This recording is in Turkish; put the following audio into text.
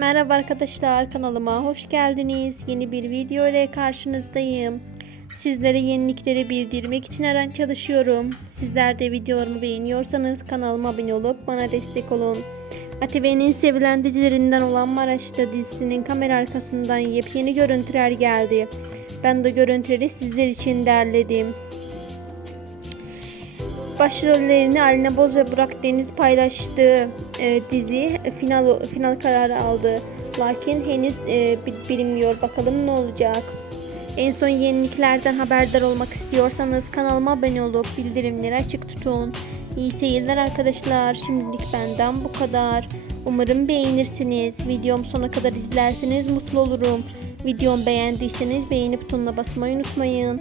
Merhaba arkadaşlar kanalıma hoş geldiniz. Yeni bir video ile karşınızdayım. Sizlere yenilikleri bildirmek için her an çalışıyorum. Sizler de videolarımı beğeniyorsanız kanalıma abone olup bana destek olun. ATV'nin sevilen dizilerinden olan Maraş'ta dizisinin kamera arkasından yepyeni görüntüler geldi. Ben de görüntüleri sizler için derledim. Başrollerini Alina Boz ve Burak Deniz paylaştığı e, dizi final final kararı aldı. Lakin henüz e, bi- bilinmiyor. Bakalım ne olacak. En son yeniliklerden haberdar olmak istiyorsanız kanalıma abone olup bildirimleri açık tutun. İyi seyirler arkadaşlar. Şimdilik benden bu kadar. Umarım beğenirsiniz. Videomu sona kadar izlerseniz mutlu olurum. Videomu beğendiyseniz beğeni butonuna basmayı unutmayın.